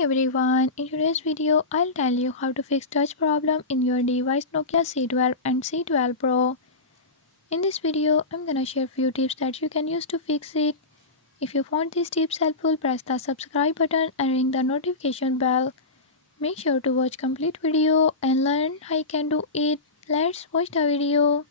Hi everyone, in today's video I'll tell you how to fix touch problem in your device Nokia C12 and C12 Pro. In this video I'm gonna share few tips that you can use to fix it. If you found these tips helpful, press the subscribe button and ring the notification bell. Make sure to watch complete video and learn how you can do it. Let's watch the video.